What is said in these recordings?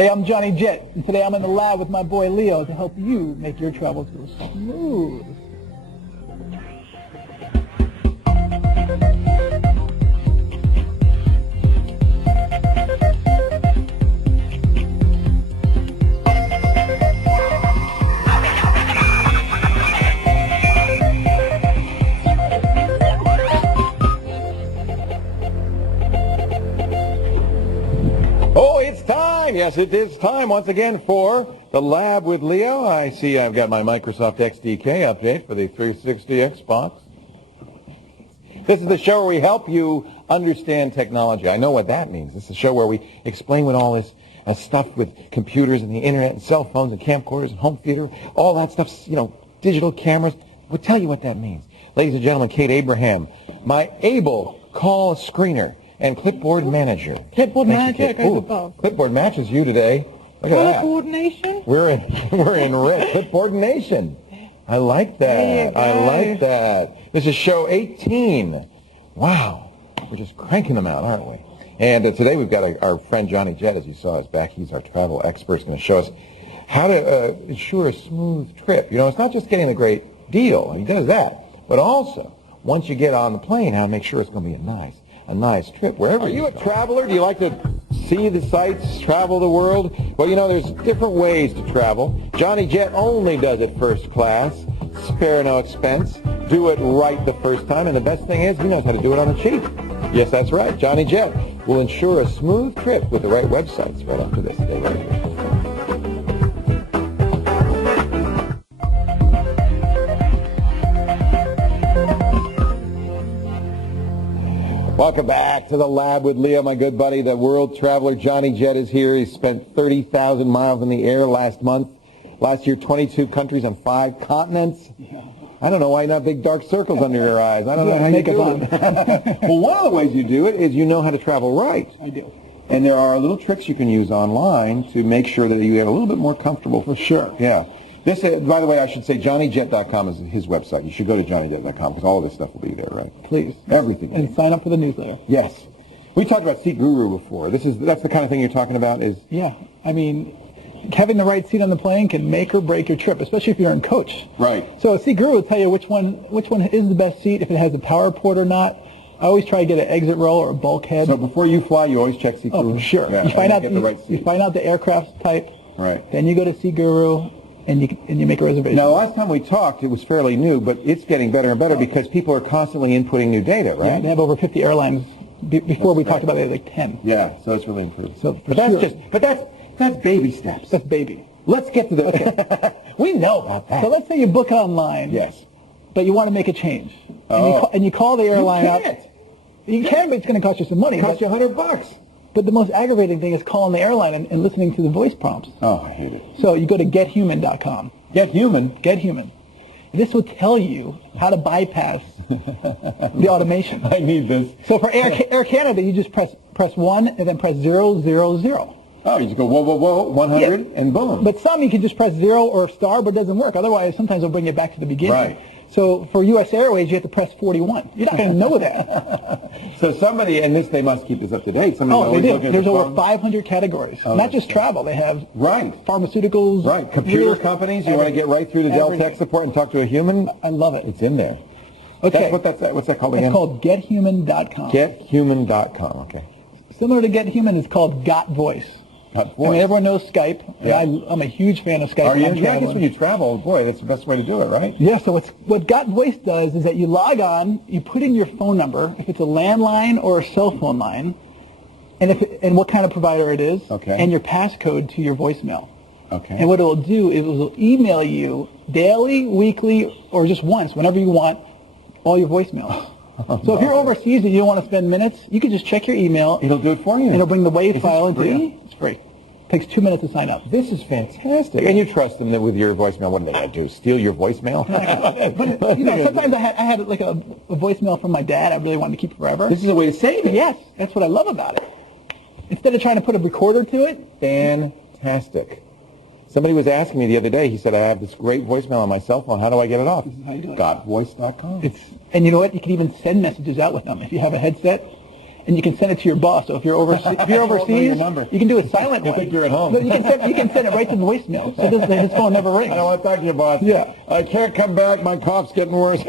Hey, I'm Johnny Jet, and today I'm in the lab with my boy Leo to help you make your travels go smooth. Oh, it's time. Yes, it is time once again for the Lab with Leo. I see I've got my Microsoft XDK update for the 360 Xbox. This is the show where we help you understand technology. I know what that means. This is a show where we explain what all this stuff with computers and the internet and cell phones and camcorders and home theater, all that stuff, digital cameras. We'll tell you what that means. Ladies and gentlemen, Kate Abraham, my able call screener and clipboard manager. Clipboard manager, clipboard matches you today. Look at that. Clipboard Nation? We're in red. Clipboard Nation. I like that. I like that. This is show 18. Wow. We're just cranking them out, aren't we? And today we've got our friend Johnny Jet, as you saw, is back. He's our travel expert. He's going to show us how to ensure a smooth trip. It's not just getting a great deal. He does that. But also, once you get on the plane, how to make sure it's going to be a nice trip wherever you go. Are you a traveler? Do you like to see the sights, travel the world? Well, there's different ways to travel. Johnny Jet only does it first class, spare no expense, do it right the first time, and the best thing is he knows how to do it on the cheap. Yes, that's right. Johnny Jet will ensure a smooth trip with the right websites right after this. Stay right here. Welcome back to the Lab with Leo, my good buddy. The world traveler Johnny Jet is here. He spent 30,000 miles in the air last month. Last year, 22 countries on 5 continents. Yeah. I don't know why not big dark circles under your eyes. I don't know how you do it. Well, one of the ways you do it is you know how to travel right. I do. And there are little tricks you can use online to make sure that you get a little bit more comfortable. For sure. Yeah. This, by the way, I should say JohnnyJet.com is his website. You should go to JohnnyJet.com because all of this stuff will be there, right? Please. Everything. And sign up for the newsletter. Yes. We talked about Seat Guru before. That's the kind of thing you're talking about is... Yeah. I mean, having the right seat on the plane can make or break your trip, especially if you're in coach. Right. So Seat Guru will tell you which one is the best seat, if it has a power port or not. I always try to get an exit row or a bulkhead. So before you fly, you always check Seat Guru? Oh, for sure. Yeah, you find out you find out the aircraft type. Right. Then you go to Seat Guru. And you make a reservation. Now, the last time we talked, it was fairly new, but it's getting better and better because people are constantly inputting new data, right? Yeah, they have over 50 airlines. Before we talked about it, like 10. Yeah, so it's really improved. So, but that's baby steps. That's baby. Let's get to the... Okay. We know about that. So let's say you book online. Yes. But you want to make a change. And you call the airline up. You can, but it's going to cost you some money. It costs you $100. But the most aggravating thing is calling the airline and listening to the voice prompts. Oh, I hate it. So you go to gethuman.com. Get Human? Get Human. This will tell you how to bypass the automation. I need this. So for Air Canada, you just press 1 and then press 000. Oh, you just go, whoa, whoa, whoa, 100, and boom. But some you can just press 0 or star, but it doesn't work. Otherwise, sometimes they'll bring you back to the beginning. Right. So for U.S. Airways, you have to press 41. You're not going to know that. So somebody, and they must keep this up to date. They do. There's over 500 categories. Not just travel. They have pharmaceuticals. Right. Computer companies. You want to get right through to Dell tech support and talk to a human? I love it. It's in there. Okay. What's that called again? It's called gethuman.com. Gethuman.com. Okay. Similar to GetHuman, it's called Got Voice. I mean, everyone knows Skype. Yeah. I'm a huge fan of Skype. Are you? Yeah, I guess when you travel, boy, that's the best way to do it, right? Yeah, so what Got Voice does is that you log on, you put in your phone number, if it's a landline or a cell phone line, and what kind of provider it is, and your passcode to your voicemail. Okay. And what it will do is it will email you daily, weekly, or just once, whenever you want, all your voicemails. So if you're overseas and you don't want to spend minutes, you can just check your email. It'll do it for you. And it'll bring the WAV file into free? you. It's free. Takes 2 minutes to sign up. This is fantastic. And you trust them with your voicemail. What are they going to do? Steal your voicemail? But, sometimes I had like a voicemail from my dad I really wanted to keep forever. This is a way to save it. Yes. That's what I love about it. Instead of trying to put a recorder to it. Fantastic. Somebody was asking me the other day, he said, I have this great voicemail on my cell phone. How do I get it off? How you do it? Gotvoice.com. And you know what? You can even send messages out with them. If you have a headset, and you can send it to your boss. So if you're overseas, you can do it silent. I think you're at home. No, you can send it right to the voicemail. So his phone never rings. I don't want to talk to your boss. Yeah. I can't come back. My cough's getting worse.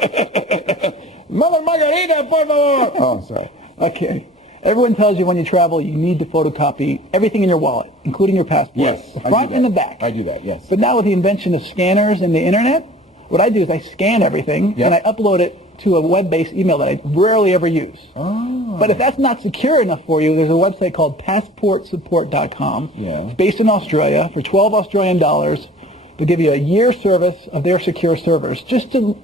Mother Margarita, por favor. Oh, sorry. Okay. Everyone tells you when you travel you need to photocopy everything in your wallet, including your passport. Yes. The front and the back. I do that, yes. But now with the invention of scanners and the internet, what I do is I scan everything and I upload it to a web-based email that I rarely ever use. Oh. But if that's not secure enough for you, there's a website called passportsupport.com. Yeah. It's based in Australia. For $12 Australian dollars, they'll give you a year service of their secure servers just to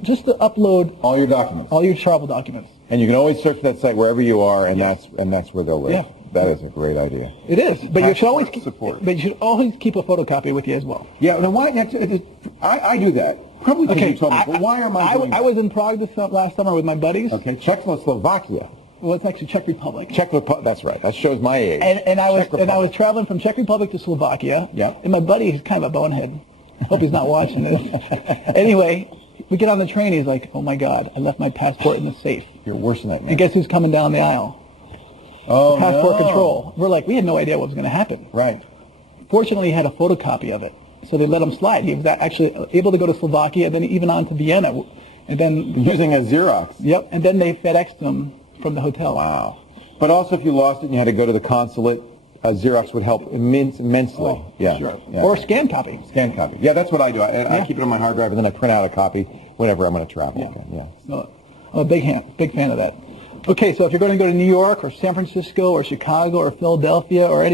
upload all your documents. All your travel documents. And you can always search that site wherever you are, and that's where they'll live. Yeah. That is a great idea. It is, but you should always keep a photocopy with you as well. Yeah. Now why? I do that. Probably because you told me. But why am I doing that? I was in Prague last summer with my buddies. Okay. Czechoslovakia. Well, it's actually Czech Republic. That's right. That shows my age. And I was traveling from Czech Republic to Slovakia. Yeah. And my buddy, he's kind of a bonehead. I hope he's not watching this. Anyway, we get on the train. He's like, "Oh my God, I left my passport in the safe." You're worse than that, man. And guess who's coming down the aisle? Oh, passport control. We're like, we had no idea what was going to happen. Right. Fortunately, he had a photocopy of it, so they let him slide. He was actually able to go to Slovakia, and then even on to Vienna, and then using a Xerox. Yep. And then they FedExed him from the hotel. Wow. But also, if you lost it and you had to go to the consulate, a Xerox would help immensely. Oh, yeah. Sure. Yeah. Or scan copy. Scan copy. Yeah, that's what I do. I keep it on my hard drive, and then I print out a copy whenever I'm going to travel. Yeah. Okay. Yeah. So, I'm a big fan of that. Okay, so if you're going to New York or San Francisco or Chicago or Philadelphia or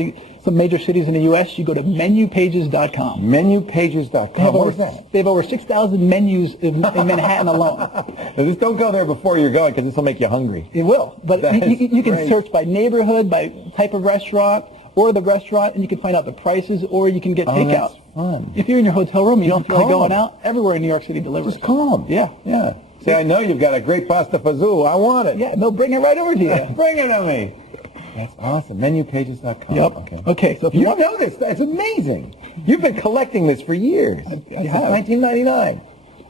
some major cities in the U.S., you go to menupages.com. Menupages.com. What is that? They have over 6,000 menus in Manhattan alone. Now, just don't go there before you're going, because this will make you hungry. It will. But you can search by neighborhood, by type of restaurant, or the restaurant, and you can find out the prices, or you can get takeout. That's fun. If you're in your hotel room, you don't feel like going out, everywhere in New York City delivers. Just call them. Yeah. Yeah. Say, I know you've got a great pasta fazool. I want it. Yeah, they'll bring it right over to you. Bring it to me. That's awesome. Menupages.com. Yep. Okay, so if you know this, it's amazing. You've been collecting this for years. Since 1999.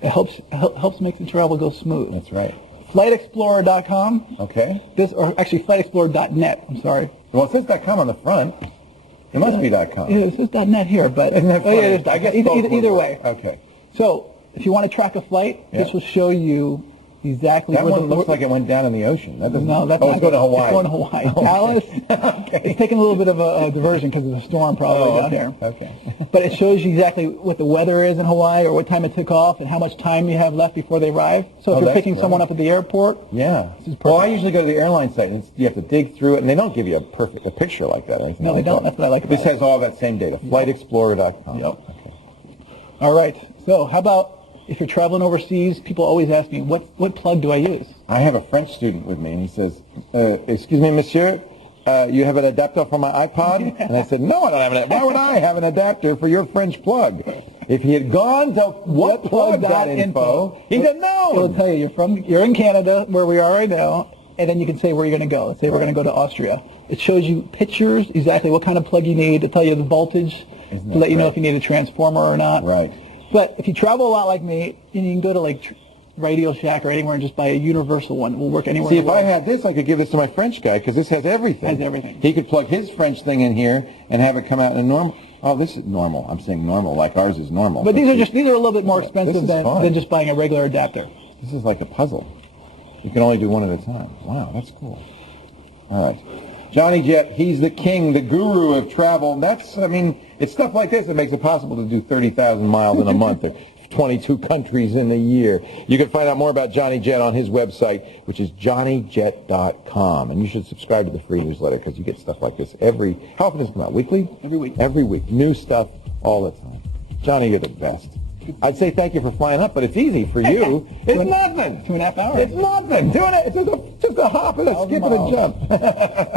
It helps make the travel go smooth. That's right. FlightExplorer.com. Okay. Actually, FlightExplorer.net. I'm sorry. Well, it says .com on the front. It must be .com. Yeah, it says .net here, but isn't that funny? I guess either way. Okay. So if you want to track a flight, this will show you exactly that where one looks like it went down in the ocean. That doesn't, no, that's it's going to Hawaii. It's going to Hawaii. Dallas. Okay. It's taking a little bit of a diversion because of the storm probably down here. Okay. But it shows you exactly what the weather is in Hawaii, or what time it took off, and how much time you have left before they arrive. So if you're picking someone up at the airport, yeah. Well, I usually go to the airline site, and you have to dig through it, and they don't give you a picture like that. Or anything no, they don't. That's what I like about it. This has all that same data. FlightExplorer.com. Yep. Okay. All right. So how about if you're traveling overseas, people always ask me, what plug do I use? I have a French student with me, and he says, excuse me, monsieur, you have an adapter for my iPod? And I said, no, I don't have an adapter. Why would I have an adapter for your French plug? If he had gone to whatplug.info, he'd have known. It'll tell you, you're in Canada, where we are right now, and then you can say where you're going to go. Let's say we're going to go to Austria. It shows you pictures, exactly what kind of plug you need, to tell you the voltage, to let you know if you need a transformer or not. Right. But if you travel a lot like me, and you can go to like Radio Shack or anywhere and just buy a universal one. It will work anywhere. See, if I had this, I could give this to my French guy, because this has everything. Has everything. He could plug his French thing in here and have it come out in a normal. Oh, this is normal. I'm saying normal, like ours is normal. But these are a little bit more expensive than just buying a regular adapter. This is like a puzzle. You can only do one at a time. Wow, that's cool. All right. Johnny Jet, he's the king, the guru of travel. It's stuff like this that makes it possible to do 30,000 miles in a month, or 22 countries in a year. You can find out more about Johnny Jet on his website, which is johnnyjet.com. And you should subscribe to the free newsletter, because you get stuff like this how often does it come out? Weekly? Every week. Every week. New stuff all the time. Johnny, you're the best. I'd say thank you for flying up, but it's easy for you. It's nothing. 2.5 hours. It's nothing. Doing it, it's just a hop and a skip and a jump.